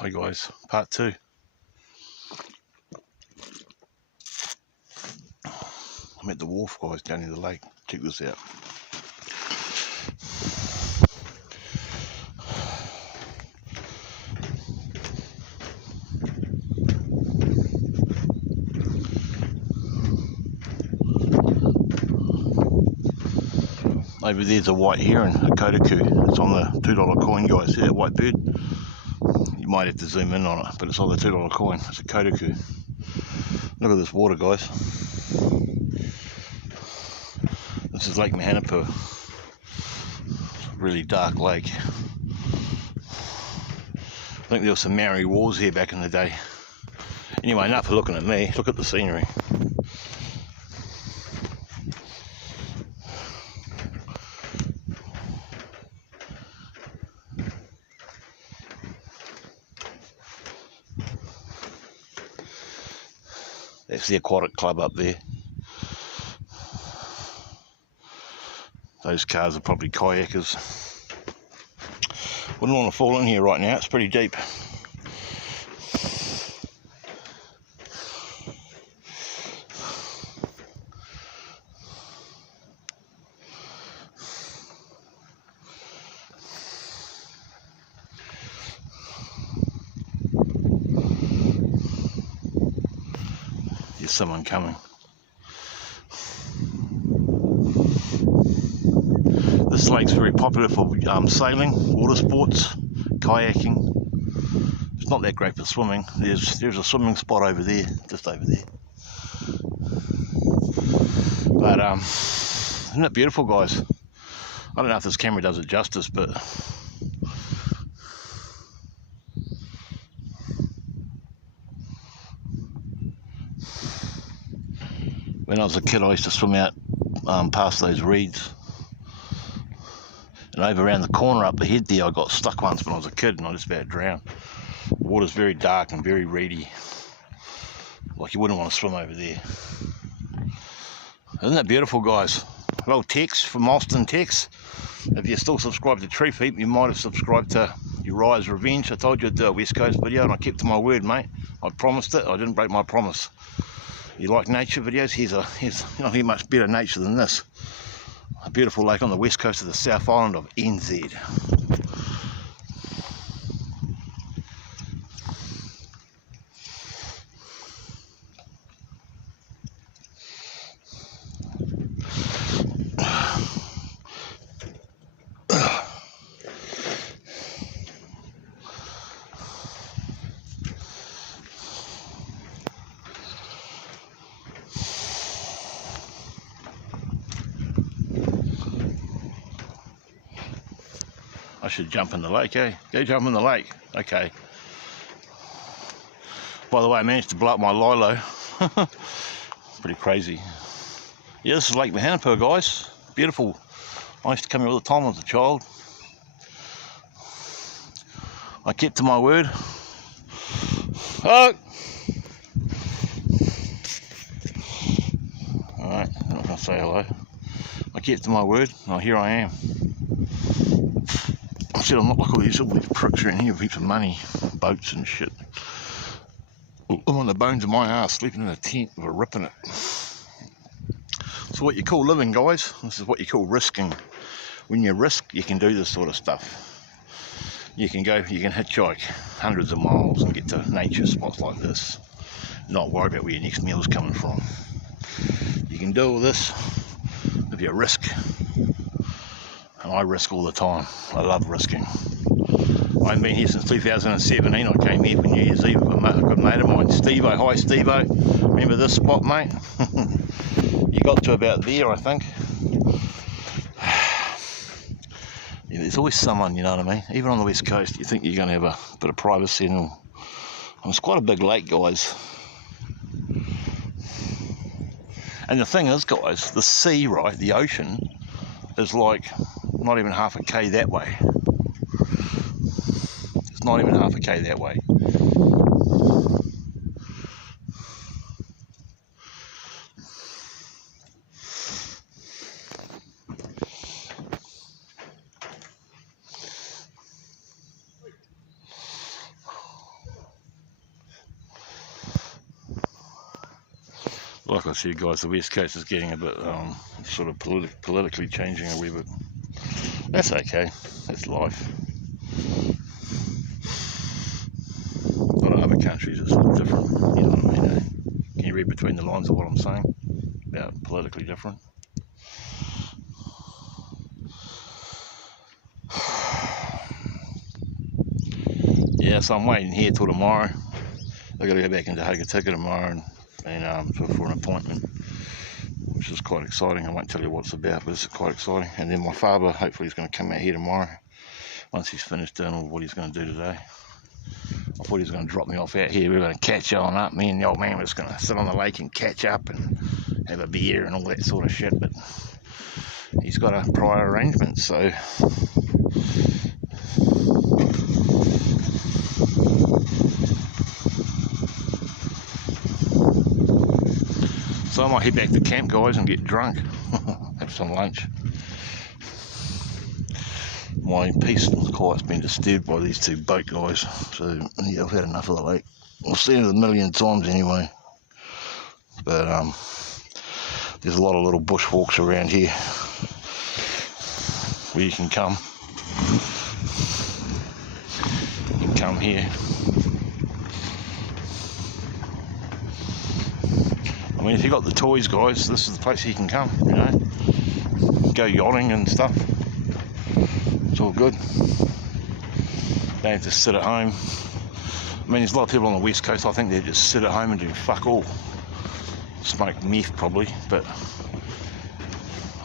Hi guys, part 2. I'm at the wharf, guys, down in the lake. Check this out. Over there's a white heron, a kodaku. It's on the $2 coin, guys. See that white bird? You might have to zoom in on it, but it's on the $2 coin. It's a kodaku. Look at this water, guys. This is Lake Mahinapua. It's a really dark lake. I think there were some Maori wars here back in the day. Anyway, enough for looking at me. Look at the scenery. That's the aquatic club up there. Those cars are probably kayakers. Wouldn't want to fall in here right now, it's pretty deep. There's someone coming. This lake's very popular for sailing, water sports, kayaking. It's not that great for swimming. There's a swimming spot over there, just over there. But isn't it beautiful, guys? I don't know if this camera does it justice, but when I was a kid, I used to swim out past those reeds. And over around the corner up ahead there, I got stuck once when I was a kid and I just about drowned. The water's very dark and very reedy. Like you wouldn't want to swim over there. Isn't that beautiful, guys? Well, Tex from Austin, Tex. If you're still subscribed to Tree Feet, you might have subscribed to Uriah's Revenge. I told you I'd do a West Coast video and I kept to my word, mate. I promised it. I didn't break my promise. You like nature videos? Here's you know, much better nature than this. A beautiful lake on the west coast of the South Island of NZ. I should jump in the lake, eh? Go jump in the lake. Okay. By the way, I managed to blow up my lilo. Pretty crazy. Yeah, this is Lake Mahinapua, guys. Beautiful. I used to come here all the time when I was a child. I kept to my word. Oh! Alright, I'm not going to say hello. I kept to my word. Oh, here I am. I said I'm not like all these pricks around here with heaps of money, boats and shit. I'm on the bones of my ass, sleeping in a tent with a rip in it. So what you call living, guys. This is what you call risking. When you risk, you can do this sort of stuff. You can hitchhike hundreds of miles and get to nature spots like this. Not worry about where your next meal is coming from. You can do all this if you risk. And I risk all the time. I love risking. I've been here since 2017. I came here for New Year's Eve with a good mate of mine, Steve-O. Hi, Steve-O. Remember this spot, mate? You got to about there, I think. Yeah, there's always someone, you know what I mean? Even on the west coast, you think you're going to have a bit of privacy. And it's quite a big lake, guys. And the thing is, guys, the sea, right, the ocean, is like not even half a K that way. It's not even half a K that way. Like I said, guys, the West Coast is getting a bit sort of politically changing a wee bit. That's okay. That's life. A lot of other countries it's sort of different. You know what I mean? Can you read between the lines of what I'm saying about politically different? Yeah, so I'm waiting here till tomorrow. I've got to go back into Hokitika tomorrow and for an appointment, which is quite exciting. I won't tell you what it's about, but it's quite exciting. And then my father, hopefully, is going to come out here tomorrow once he's finished doing all what he's going to do today. I thought he was going to drop me off out here. We were going to catch on up. Me and the old man were just going to sit on the lake and catch up and have a beer and all that sort of shit. But he's got a prior arrangement, so I might head back to camp, guys, and get drunk, have some lunch. My peace and quiet's been disturbed by these two boat guys, so yeah, I've had enough of the lake. I've seen it a million times anyway, but there's a lot of little bushwalks around here where you can come. You can come here. I mean, if you got the toys, guys, this is the place you can come, you know. Go yachting and stuff. It's all good. Don't have to sit at home. I mean, there's a lot of people on the West Coast, I think they just sit at home and do fuck all. Smoke meth, probably, but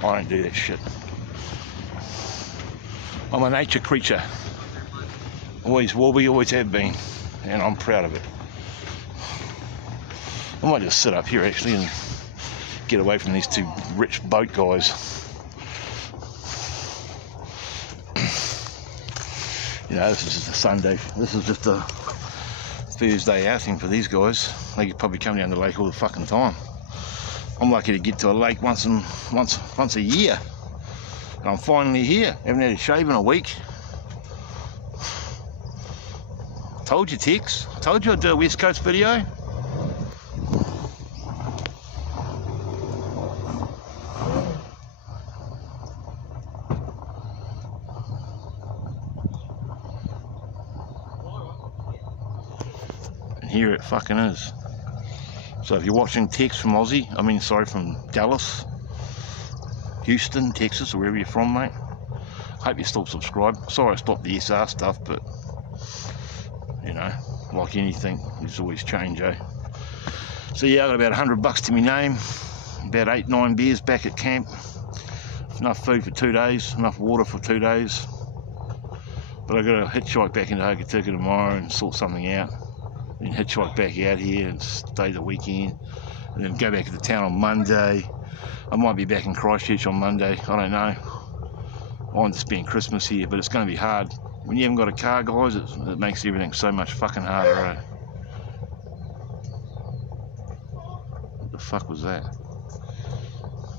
I don't do that shit. I'm a nature creature. Always will be, always have been, and I'm proud of it. I might just sit up here actually and get away from these two rich boat guys. You know, this is just a Sunday. This is just a Thursday outing for these guys. They could probably come down the lake all the fucking time. I'm lucky to get to a lake once a year, and I'm finally here. Haven't had a shave in a week. Told you, Tex. Told you I'd do a West Coast video. Here it fucking is. So if you're watching Tex from from Dallas, Houston, Texas, or wherever you're from, mate, hope you're still subscribed. Sorry I stopped the SR stuff, but you know, like anything, there's always change, eh? So yeah, I got about $100 to my name, about 8-9 beers back at camp, enough food for 2 days, enough water for 2 days. But I got to hitchhike back into Hokitika tomorrow and sort something out. Then hitchhike back out here and stay the weekend, and then go back to the town on Monday. I might be back in Christchurch on Monday, I don't know. I want to spend Christmas here, but it's going to be hard. When you haven't got a car, guys, it makes everything so much fucking harder, eh? What the fuck was that?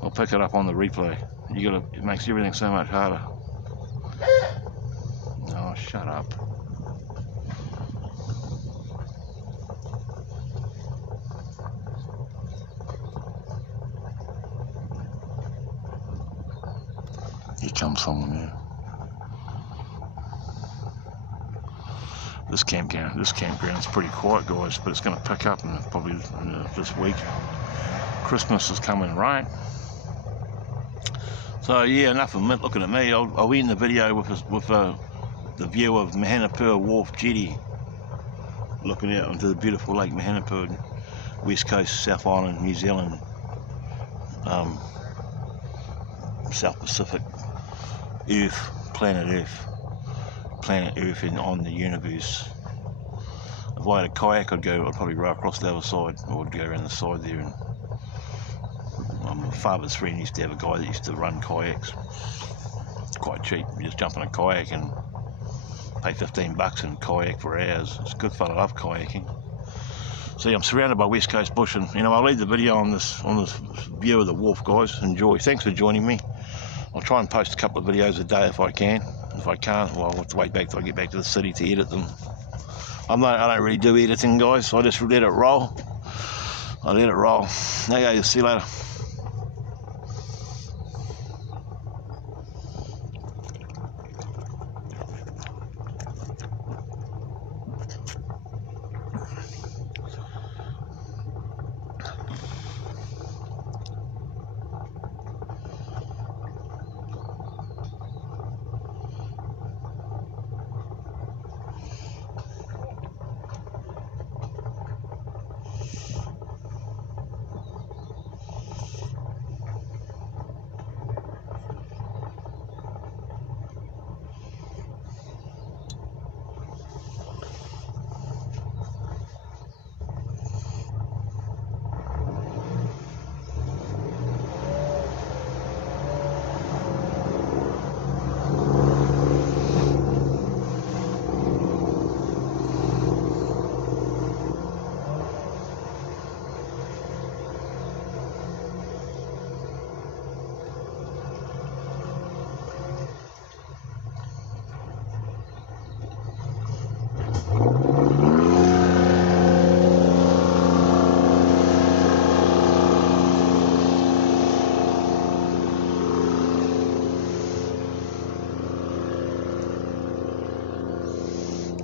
I'll pick it up on the replay. It makes everything so much harder. Oh, shut up. Here comes someone now. This campground's pretty quiet, guys, but it's going to pick up probably this week. Christmas is coming, right? So yeah, enough of looking at me. I'll end the video with the view of Mahinapua Wharf Jetty, looking out onto the beautiful Lake Mahinapua, West Coast, South Island, New Zealand, South Pacific, Earth, planet Earth and on the universe. If I had a kayak, I'd probably row across the other side, or I'd go around the side there. And my father's friend used to have a guy that used to run kayaks. Quite cheap. You just jump in a kayak and pay $15 and kayak for hours. It's good fun. I love kayaking. See, I'm surrounded by West Coast bush, and you know, I'll leave the video on this view of the wharf, guys. Enjoy. Thanks for joining me. I'll try and post a couple of videos a day if I can. If I can't, well, I'll have to wait back till I get back to the city to edit them. I don't really do editing, guys, so I just let it roll. I let it roll. There you go, see you later.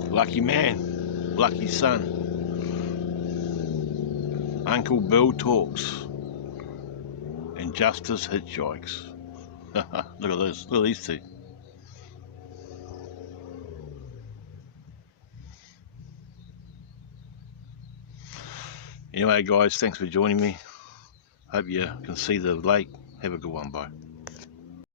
Lucky man, lucky son. Uncle Bill talks and Justice hitchhikes. Look at this, look at these two. Anyway guys, thanks for joining me. Hope you can see the lake. Have a good one, bye.